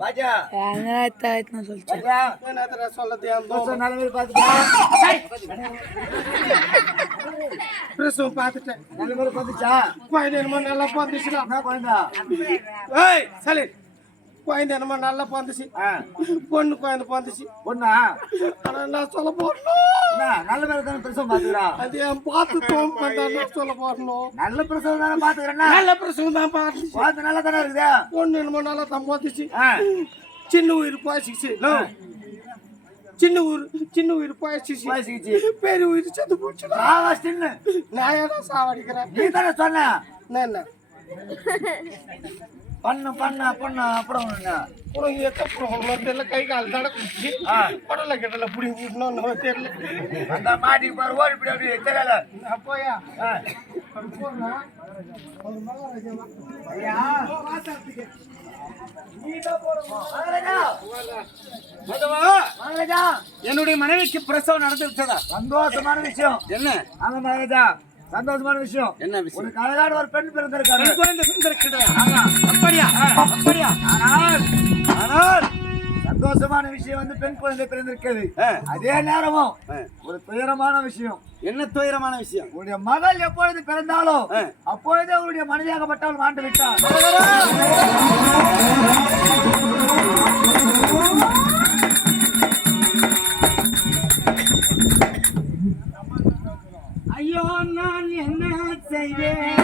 பாஜா என்ன சொல்லிச்சு பாஜா என்ன சொல்லது நல்ல மாதிரி பாத்துட்டா பிரசவம் பார்த்துட்டேன் நல்ல மாதிரி பாத்துச்சா குழந்தை என்னமோ நல்லா பிறந்துச்சுடா என்ன குழந்தா ஏய் சரி குழந்தை என்னமோ நல்லா பிறந்துச்சு பொண்ணு குழந்தை பிறந்துச்சு பொண்ணா ஆனா நான் சொல்ல போறேன் நல்ல மாதிரி தானே பிரசவம் பாத்துக்கிறா அது என் பார்த்து தோம் பண்ணாலும் சொல்ல போறணும் நல்ல பிரசவம் தானே பாத்துக்கிறேன்னா நல்ல பிரசவம் தான் பார்த்து பார்த்து நல்லா தானே இருக்குதா பொண்ணு என்னமோ நல்லா தான் பிறந்துச்சு சின்ன உயிர் பாய்ச்சிச்சு சின்ன உயிர் பாய்ச்சிச்சு பெரிய உயிர் செத்து போச்சுடா சின்ன நான் ஏதோ சாவடிக்கிறேன் நீ தானே சொன்ன என்ன பண்ண அப்புறம் உனக்கு எத்தனை தெரியல கை கால் தட குடிச்சு படல கிட்டல புடிங்கி விடணும் தெரியல அந்த மாட்டிக்கு பாரு ஓடி இப்படி அப்படி தெரியல அப்போயா என்னுடைய மனைவிக்கு பிரசவம் நடந்து விட்டதா சந்தோஷமான விஷயம் என்ன ஆமா மகாராஜா சந்தோஷமான விஷயம் என்ன விஷயம் ஒரு அழகான ஒரு பெண் பிறந்திருக்காரு அப்படியா ஆனால் சந்தோஷமான விஷயம் வந்து பெண் குழந்தை பிறந்திருக்கிறது அதே நேரமும் ஒரு துயரமான விஷயம் என்ன துயரமான விஷயம் உங்களுடைய மகள் எப்பொழுது பிறந்தாலோ அப்பொழுதே உங்களுடைய மனைவியாகப்பட்டவள் மாண்டு விட்டார் ஐயோ நான் என்ன செய்வேன்